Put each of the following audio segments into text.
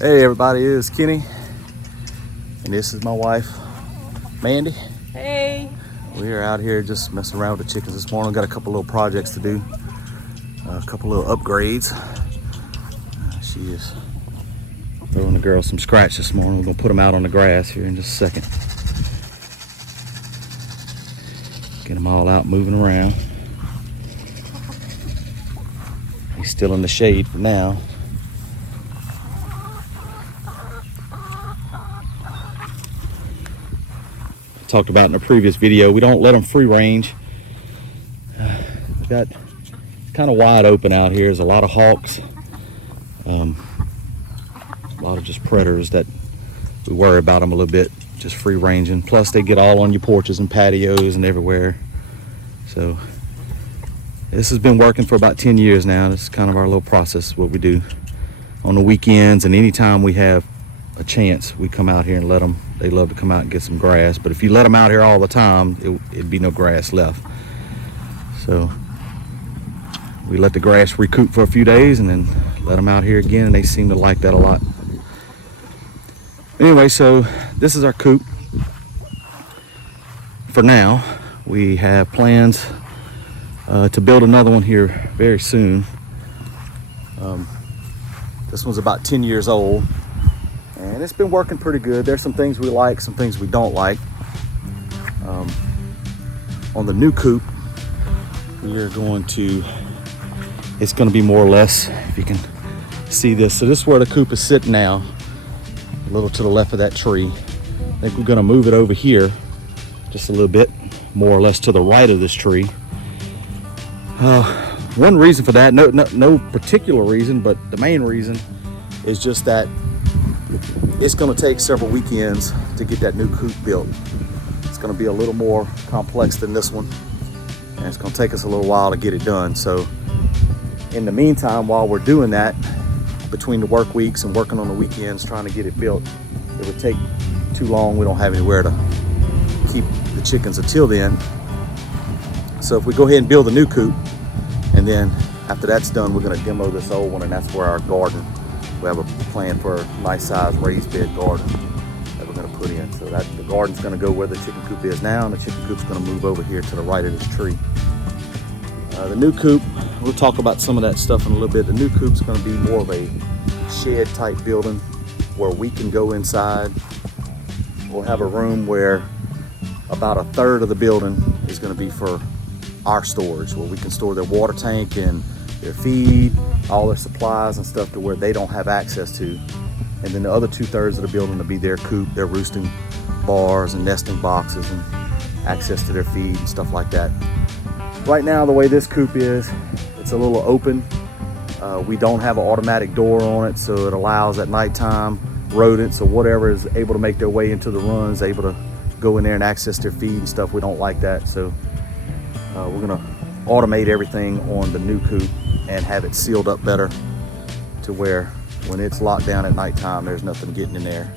Hey everybody, it is Kenny, and this is my wife, Mandy. Hey. We are out here just messing around with the chickens this morning. Got a couple little projects to do, a couple little upgrades. She is throwing the girls some scratch this morning. We're gonna put them out on the grass here in just a second. Get them all out moving around. He's still in the shade for now. Talked about in a previous video, we don't let them free range. We got kind of wide open out here. There's a lot of hawks, a lot of just predators that we worry about them a little bit, just free ranging. Plus they get all on your porches and patios and everywhere. So this has been working for about 10 years now. This is kind of our little process, what we do on the weekends, and anytime we have a chance, we come out here and let them. They love to come out and get some grass, but if you let them out here all the time, it'd be no grass left. So we let the grass recoup for a few days and then let them out here again, and they seem to like that a lot. Anyway, so this is our coop. For now, we have plans to build another one here very soon. This one's about 10 years old. And it's been working pretty good. There's some things we like, some things we don't like. On the new coop, it's going to be more or less, if you can see this. So this is where the coop is sitting now, a little to the left of that tree. I think we're gonna move it over here, just a little bit, more or less to the right of this tree. One reason for that, no particular reason, but the main reason is just that it's going to take several weekends to get that new coop built. It's going to be a little more complex than this one, and it's going to take us a little while to get it done. So in the meantime, while we're doing that, between the work weeks and working on the weekends trying to get it built, it would take too long. We don't have anywhere to keep the chickens until then. So if we go ahead and build a new coop, and then after that's done, we're going to demo this old one, and that's where our garden. We have a plan for a nice size raised bed garden that we're going to put in. So that the garden's going to go where the chicken coop is now, and the chicken coop's going to move over here to the right of this tree. The new coop, we'll talk about some of that stuff in a little bit. The new coop's going to be more of a shed type building where we can go inside. We'll have a room where about a third of the building is going to be for our storage, where we can store their water tank and their feed, all their supplies and stuff to where they don't have access to. And then the other 2/3 of the building will be their coop, their roosting bars and nesting boxes and access to their feed and stuff like that. Right now, the way this coop is, it's a little open. We don't have an automatic door on it, so it allows at nighttime rodents or whatever is able to make their way into the runs, able to go in there and access their feed and stuff. We don't like that, so we're gonna automate everything on the new coop and have it sealed up better to where when it's locked down at nighttime, there's nothing getting in there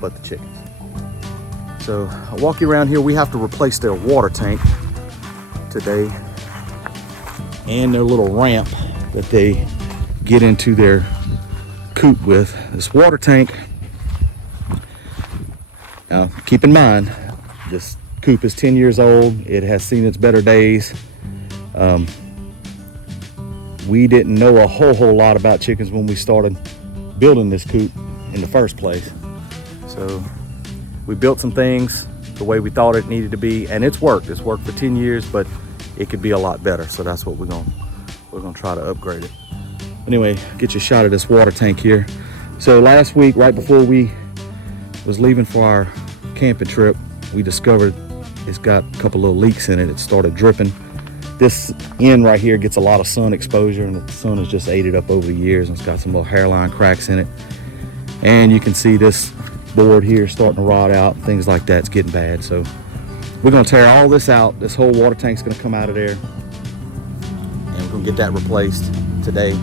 but the chickens. So I'll walk you around here. We have to replace their water tank today and their little ramp that they get into their coop with. This water tank, now keep in mind, this coop is 10 years old. It has seen its better days. We didn't know a whole lot about chickens when we started building this coop in the first place. So we built some things the way we thought it needed to be, and it's worked. It's worked for 10 years, but it could be a lot better. So that's what we're gonna try to upgrade it. Anyway, get you a shot of this water tank here. So last week, right before we was leaving for our camping trip, we discovered it's got a couple little leaks in it. It started dripping. This end right here gets a lot of sun exposure, and the sun has just ate it up over the years, and it's got some little hairline cracks in it. And you can see this board here starting to rot out, things like that. It's getting bad. So we're gonna tear all this out. This whole water tank's gonna come out of there, and we're gonna get that replaced today.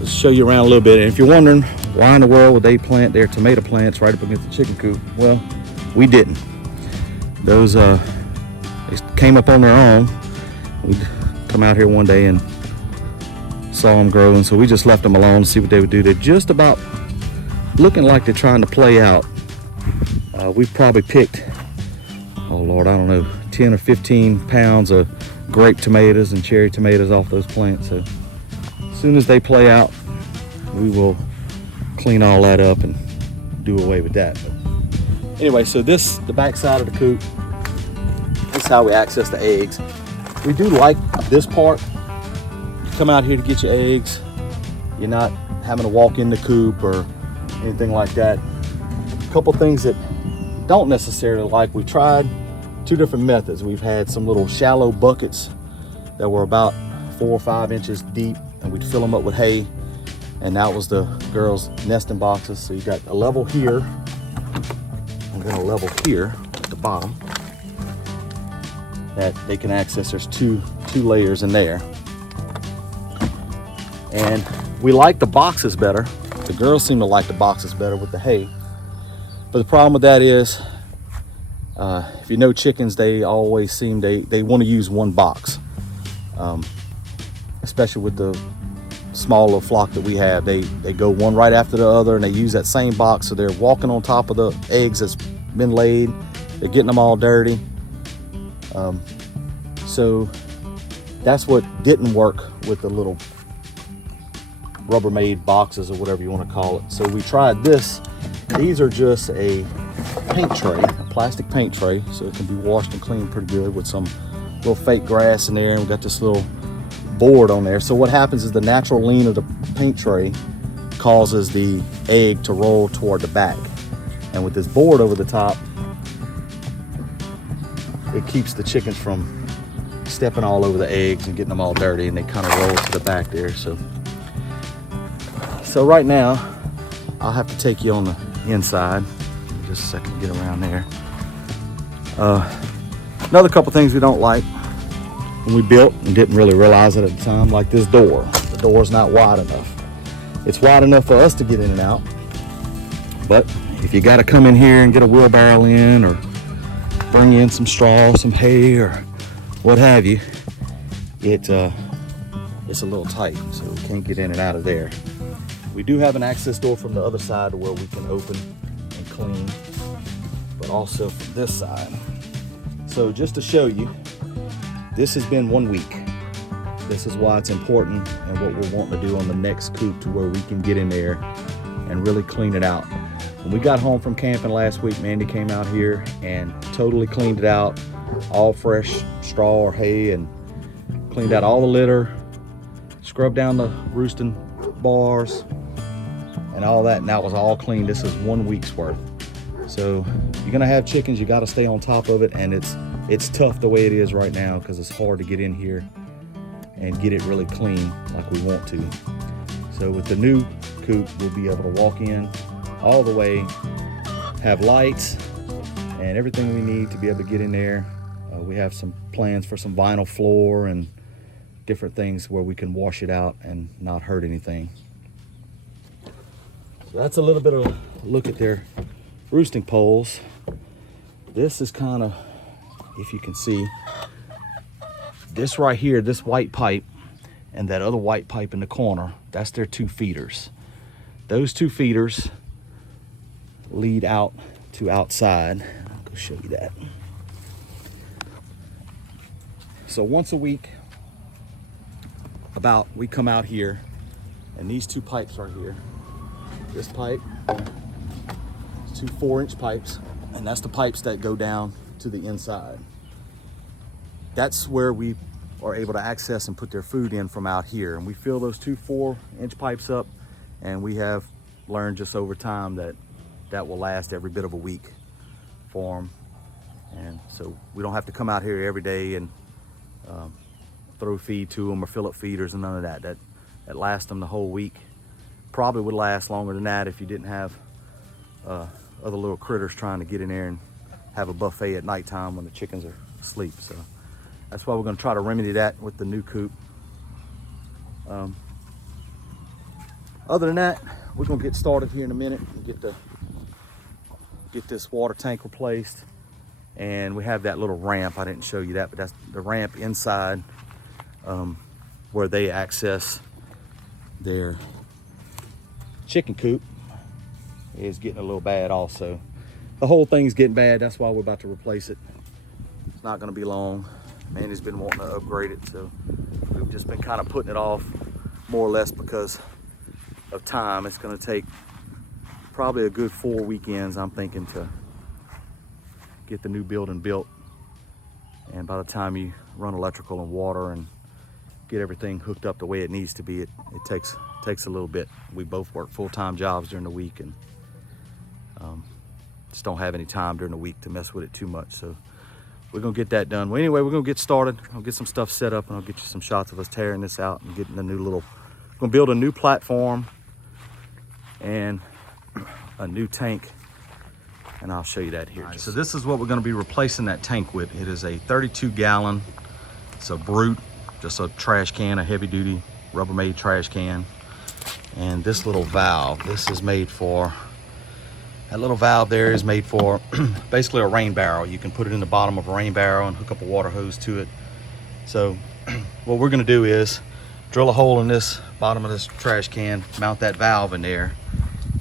Let's show you around a little bit. And if you're wondering why in the world would they plant their tomato plants right up against the chicken coop, well, we didn't. Those they came up on their own. We come out here one day and saw saw them growing, so we just left them alone to see what they would do. They're just about looking like they're trying to play out. We've probably picked, oh Lord, I don't know, 10 or 15 pounds of grape tomatoes and cherry tomatoes off those plants. So as soon as they play out, we will clean all that up and do away with that. But anyway, so this, the back side of the coop, this is how we access the eggs. We do like this part. You come out here to get your eggs. You're not having to walk in the coop or anything like that. A couple things that don't necessarily like, we tried 2 different methods. We've had some little shallow buckets that were about 4 or 5 inches deep, and we'd fill them up with hay, and that was the girls' nesting boxes. So you got a level here and then a level here at the bottom that they can access. There's two layers in there, and we like the boxes better. The girls seem to like the boxes better with the hay. But the problem with that is, if you know chickens, they always seem, they want to use one box. Especially with the smaller flock that we have, they go one right after the other, and they use that same box. So they're walking on top of the eggs that's been laid. They're getting them all dirty. So that's what didn't work with the little Rubbermaid boxes or whatever you want to call it. So we tried this. These are just a paint tray, a plastic paint tray, so it can be washed and cleaned pretty good with some little fake grass in there, and we've got this little board on there. So what happens is the natural lean of the paint tray causes the egg to roll toward the back, and with this board over the top, it keeps the chickens from stepping all over the eggs and getting them all dirty, and they kind of roll to the back there. So right now I'll have to take you on the inside. Just a second to get around there. Another couple things we don't like when we built and didn't really realize it at the time, like this door. The door's not wide enough. It's wide enough for us to get in and out, but if you got to come in here and get a wheelbarrow in, or bring in some straw, some hay, or what have you, it's a little tight, so we can't get in and out of there. We do have an access door from the other side where we can open and clean, but also from this side. So just to show you, this has been 1 week. This is why it's important, and what we're wanting to do on the next coop, to where we can get in there and really clean it out. When we got home from camping last week, Mandy came out here and totally cleaned it out, all fresh straw or hay, and cleaned out all the litter, scrubbed down the roosting bars and all that, and that was all clean. This is 1 week's worth. So you're gonna have chickens, you gotta stay on top of it, and it's tough the way it is right now, because it's hard to get in here and get it really clean like we want to. So with the new coop, we'll be able to walk in all the way, have lights and everything we need to be able to get in there. We have some plans for some vinyl floor and different things where we can wash it out and not hurt anything. So that's a little bit of a look at their roosting poles. This is kind of, if you can see, this right here, this white pipe and that other white pipe in the corner, that's their 2 feeders. Those 2 feeders lead out to outside. I'll go show you that. So once a week, we come out here, and these 2 pipes are here. This pipe, 2 4-inch pipes, and that's the pipes that go down to the inside. That's where we are able to access and put their food in from out here. And we fill those 2 4-inch pipes up, and we have learned just over time that will last every bit of a week for them. And so we don't have to come out here every day and throw feed to them or fill up feeders and none of that. That lasts them the whole week. Probably would last longer than that if you didn't have other little critters trying to get in there and have a buffet at nighttime when the chickens are asleep. So that's why we're going to try to remedy that with the new coop. Other than that, we're going to get started here in a minute and get this water tank replaced. And we have that little ramp. I didn't show you that, but that's the ramp inside where they access their chicken coop is getting a little bad also. The whole thing's getting bad. That's why we're about to replace it. It's not going to be long. Mandy's been wanting to upgrade it, so we've just been kind of putting it off more or less because of time. It's going to take probably a good 4 weekends, I'm thinking, to get the new building built. And by the time you run electrical and water and get everything hooked up the way it needs to be, it takes a little bit. We both work full-time jobs during the week, and just don't have any time during the week to mess with it too much. So we're gonna get that done. Well, anyway, we're gonna get started. I'll get some stuff set up, and I'll get you some shots of us tearing this out and getting a new little, gonna build a new platform and a new tank, and I'll show you that here. Right, so this is what we're gonna be replacing that tank with. It is a 32 gallon, it's a Brute, just a trash can, a heavy duty Rubbermaid trash can. And this little valve, this is made for, that little valve there is made for basically a rain barrel. You can put it in the bottom of a rain barrel and hook up a water hose to it. So what we're gonna do is drill a hole in this bottom of this trash can, mount that valve in there.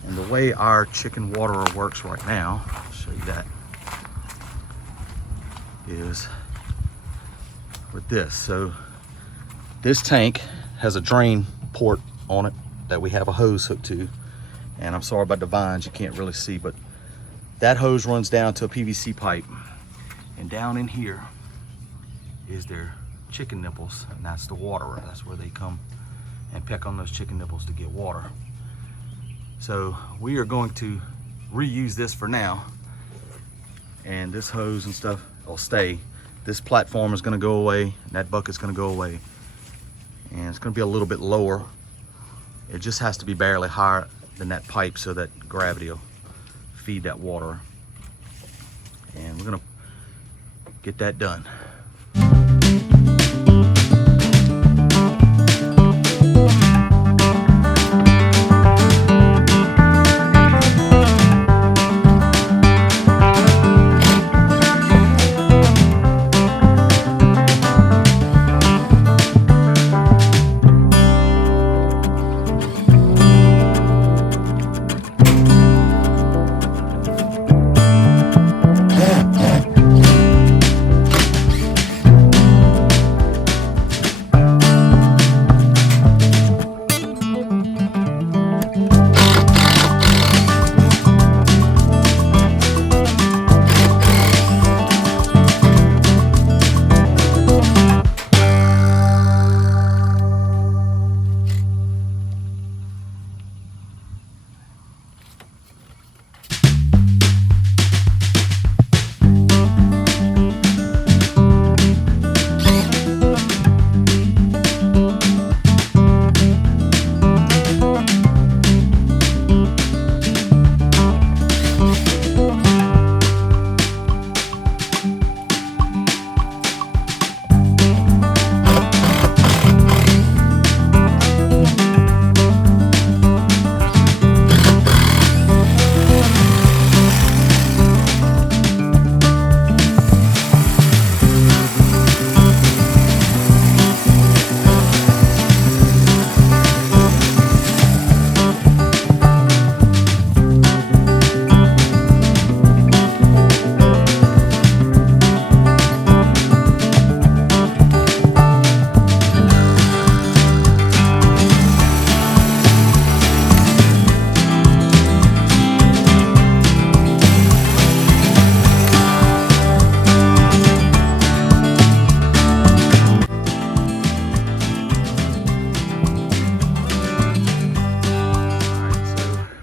And the way our chicken waterer works right now, I'll show you that, is with this. So this tank has a drain port on it that we have a hose hooked to. And I'm sorry about the vines, you can't really see, but that hose runs down to a PVC pipe. And down in here is their chicken nipples, and that's the waterer. That's where they come and peck on those chicken nipples to get water. So we are going to reuse this for now. And this hose and stuff will stay. This platform is gonna go away, and that bucket's gonna go away. And it's gonna be a little bit lower. It just has to be barely higher than that pipe so that gravity will feed that water. And we're gonna get that done.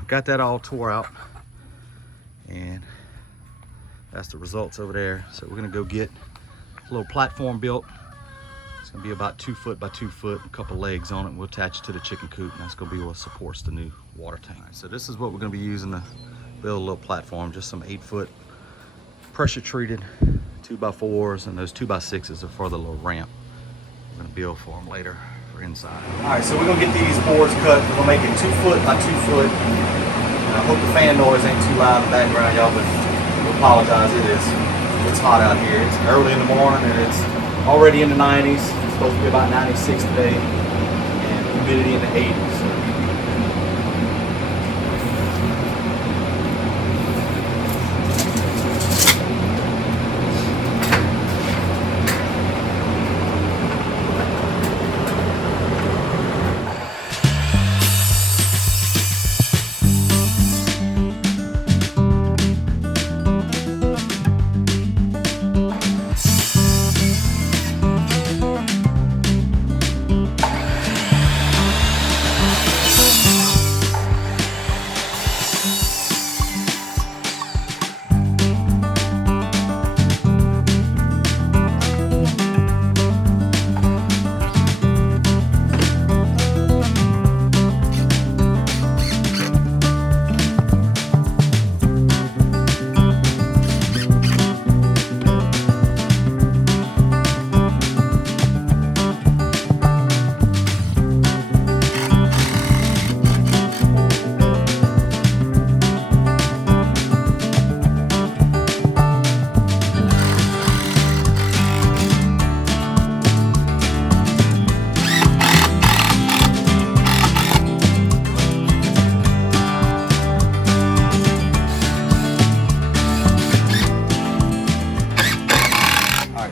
Got that all tore out, and that's the results over there. So we're gonna go get a little platform built. It's gonna be about 2 foot by 2 foot, a couple legs on it, and we'll attach it to the chicken coop, and that's gonna be what supports the new water tank. Right, so this is what we're gonna be using to build a little platform, just some 8 foot pressure treated 2x4s, and those 2x6s are for the little ramp. We're gonna build for them later for inside. All right, so we're gonna get these boards cut. We're gonna make it 2 foot by 2 foot. I hope the fan noise ain't too loud in the background, y'all, but we apologize. It's hot out here. It's early in the morning, and it's already in the 90s. It's supposed to be about 96 today. And we've humidity in the 80s.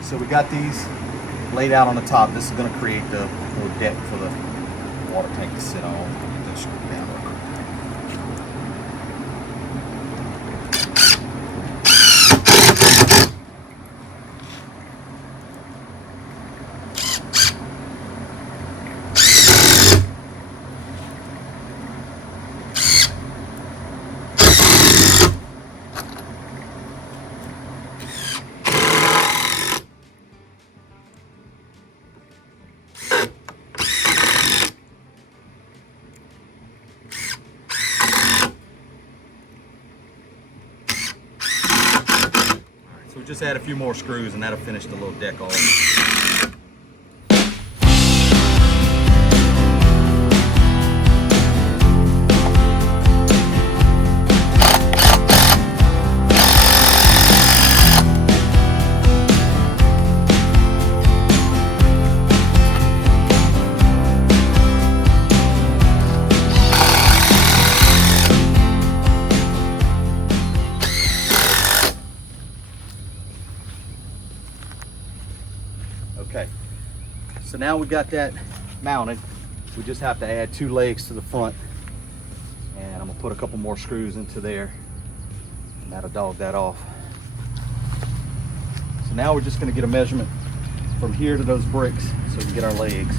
So we got these laid out on the top. This is going to create the little deck for the water tank to sit on. Get this screwed down real quick. So we just add a few more screws and that'll finish the little deck off. Okay, so now we got that mounted. We just have to add 2 legs to the front, and I'm gonna put a couple more screws into there, and that'll dog that off. So now we're just gonna get a measurement from here to those bricks so we can get our legs.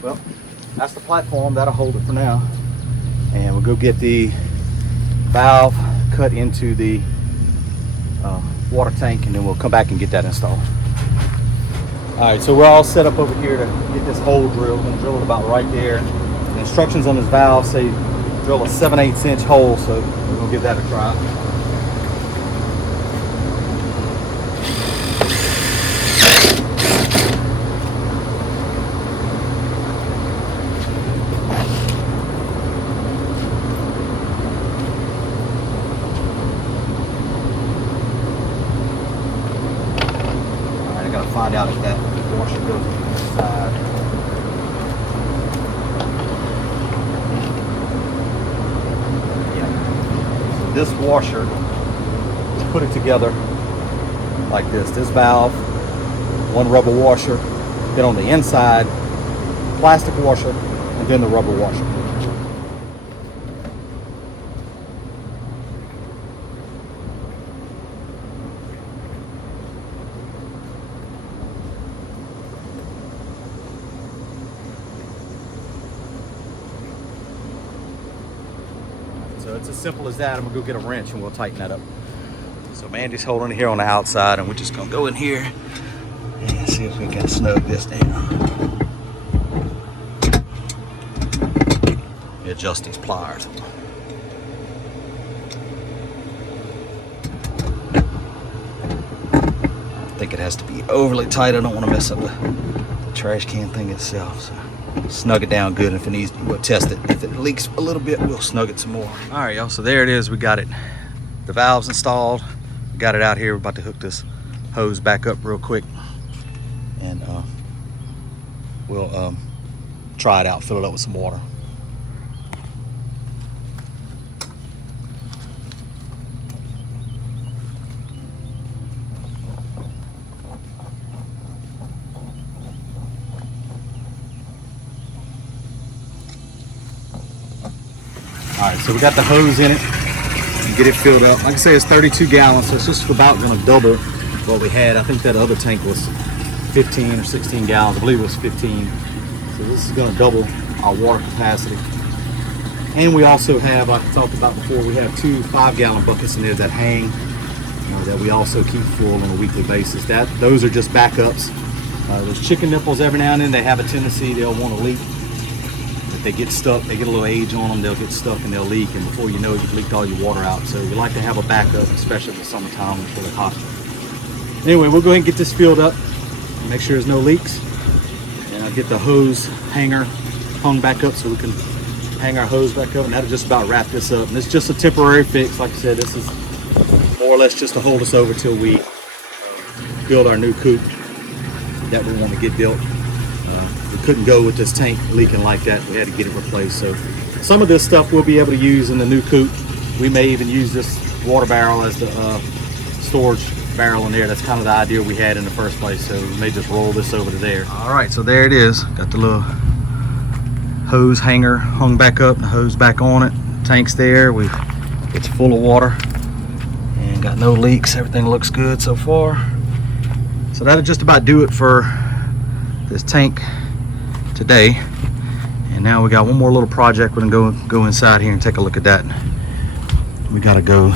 Well, that's the platform. That'll hold it for now. And we'll go get the valve cut into the water tank, and then we'll come back and get that installed. All right, so we're all set up over here to get this hole drilled. We're gonna drill it about right there. The instructions on this valve say drill a 7/8 inch hole, so we're gonna give that a try. Find out if that washer goes inside. Yeah. So this washer, put it together like this. This valve, one rubber washer, then on the inside, plastic washer, and then the rubber washer. it's as simple as that. I'm gonna go get a wrench and we'll tighten that up. So Mandy's holding it here on the outside, and we're just gonna go in here and see if we can snug this down. Adjust these pliers. I think it has to be overly tight. I don't want to mess up the trash can thing itself. So snug it down good. If it needs, we'll test it. If it leaks a little bit, we'll snug it some more. All right, y'all. So there it is. We got it. The valves installed. We got it out here. We're about to hook this hose back up real quick, and we'll try it out. Fill it up with some water. All right, so we got the hose in it and get it filled up. Like I say, it's 32 gallons, so it's just about gonna double what we had. I think that other tank was 15 or 16 gallons. I believe it was 15. So this is gonna double our water capacity. And we also have, I talked about before, we have 2 5-gallon buckets in there that hang, that we also keep full on a weekly basis. Those are just backups. Those chicken nipples, every now and then, they have a tendency, they'll want to leak. If they get stuck, they get a little age on them, they'll get stuck and they'll leak, and before you know it, you've leaked all your water out. So you like to have a backup, especially in the summertime when it's really hot. Anyway, we'll go ahead and get this filled up, make sure there's no leaks, and I'll get the hose hanger hung back up so we can hang our hose back up, and that'll just about wrap this up. And it's just a temporary fix. Like I said, this is more or less just to hold us over till we build our new coop that we want to get built. We couldn't go with this tank leaking like that. We had to get it replaced. So some of this stuff we'll be able to use in the new coop. We may even use this water barrel as the storage barrel in there. That's kind of the idea we had in the first place. So we may just roll this over to there. All right, so there it is. Got the little hose hanger hung back up, the hose back on it. Tank's there. It's full of water and got no leaks. Everything looks good so far. So that'll just about do it for this tank today. And now we got one more little project. We're gonna go inside here and take a look at that. We gotta go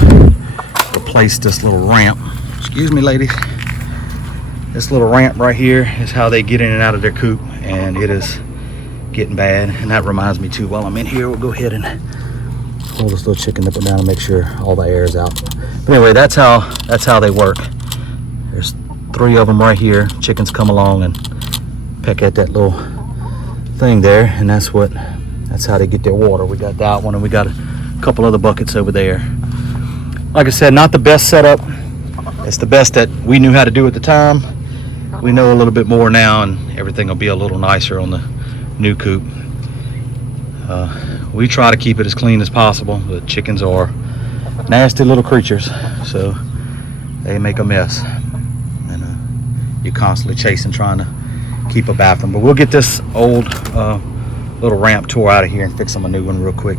replace this little ramp. Excuse me, ladies. This little ramp right here is how they get in and out of their coop, and it is getting bad. And that reminds me too, while I'm in here, we'll go ahead and pull this little chicken nipple down and make sure all the air is out. But anyway, that's how they work. There's 3 of them right here. Chickens come along and peck at that little thing there, and that's how they get their water. We got that one, and we got a couple other buckets over there. Like I said, not the best setup. It's the best that we knew how to do at the time. We know a little bit more now, and everything will be a little nicer on the new coop. We try to keep it as clean as possible, but chickens are nasty little creatures, so they make a mess, and you're constantly chasing, trying to keep up after them. But we'll get this old little ramp tore out of here and fix them a new one real quick.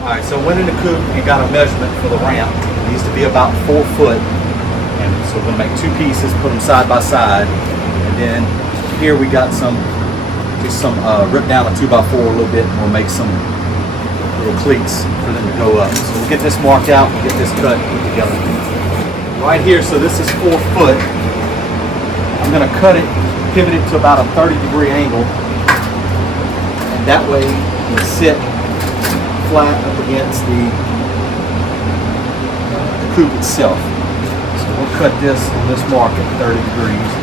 Alright, so went in the coop and got a measurement for the ramp. It needs to be about 4 foot. And so we're gonna make 2 pieces, put them side by side. And then here we got rip down a 2x4 a little bit, and we'll make some little cleats for them to go up. So we'll get this marked out and get this cut put together. Right here, so this is 4 foot. I'm gonna cut it, pivot it to about a 30-degree angle. And that way it'll sit flat up against the coop itself. So we'll cut this on this mark at 30 degrees.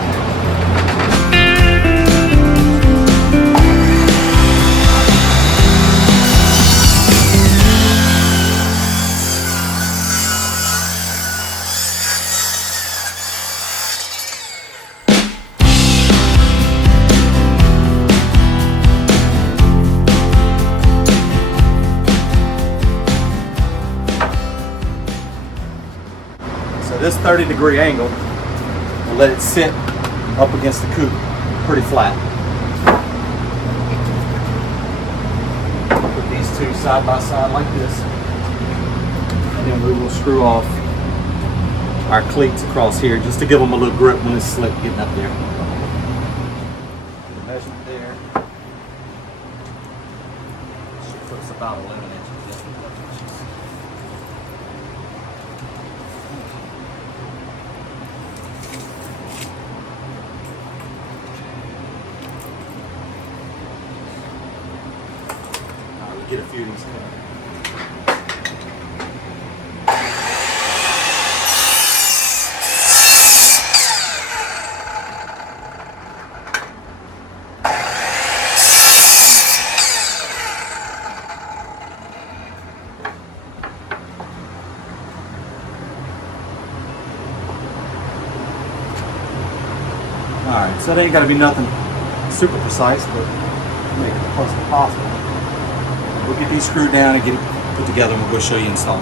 This 30-degree angle will let it sit up against the coop pretty flat. Put these 2 side by side like this, and then we will screw off our cleats across here just to give them a little grip when it's slick getting up there. Put a measurement there. just about 11 inches. We'll get a few of these cut. Alright, so it ain't got to be nothing super precise, but make it as close as possible. We'll get these screwed down and get it put together, and we'll go show you install.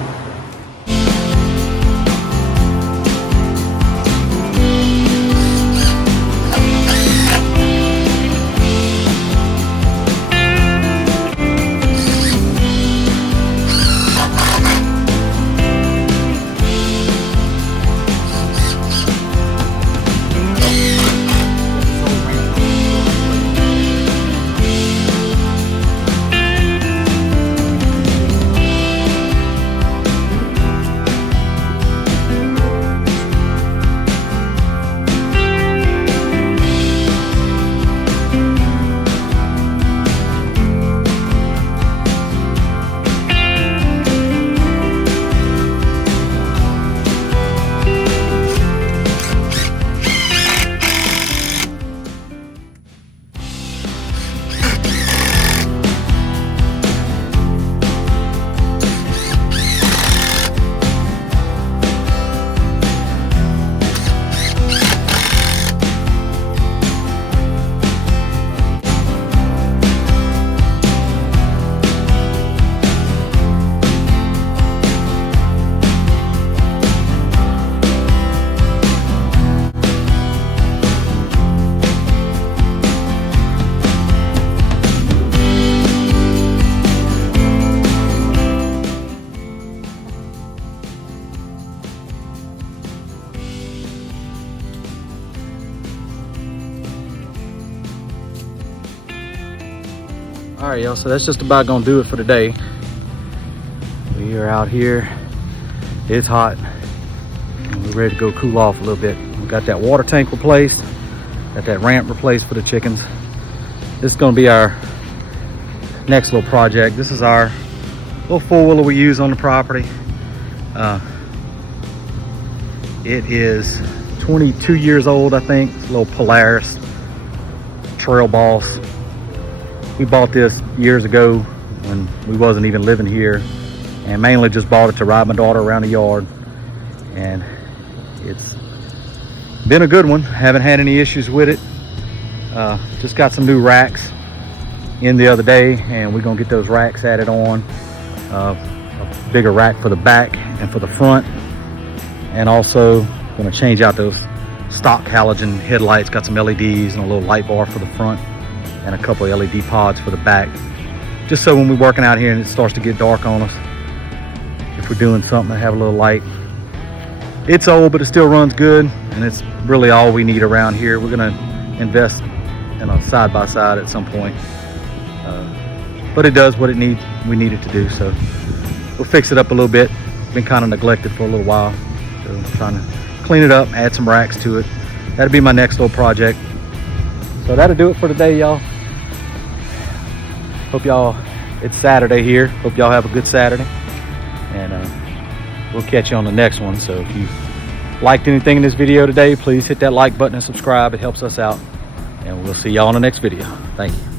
All right, y'all, so that's just about gonna do it for today. We are out here, it's hot, and we're ready to go cool off a little bit. We got that water tank replaced, got that ramp replaced for the chickens. This is gonna be our next little project. This is our little four-wheeler we use on the property. It is 22 years old, I think. It's a little Polaris Trail Boss. We bought this years ago when we wasn't even living here, and mainly just bought it to ride my daughter around the yard. And it's been a good one. Haven't had any issues with it. Just got some new racks in the other day, and we're gonna get those racks added on. A bigger rack for the back and for the front, and also gonna change out those stock halogen headlights. Got some LEDs and a little light bar for the front, and a couple of LED pods for the back, just so when we're working out here and it starts to get dark on us, if we're doing something, to have a little light. It's old, but it still runs good, and it's really all we need around here. We're gonna invest in a side-by-side at some point, but it does what we need it to do. So we'll fix it up a little bit. It's been kind of neglected for a little while, so I'm trying to clean it up, add some racks to it. That'll be my next little project. So that'll do it for today, y'all. Hope y'all, it's Saturday here. Hope y'all have a good Saturday, and we'll catch you on the next one. So if you liked anything in this video today, please hit that like button and subscribe. It helps us out, and we'll see y'all in the next video. Thank you.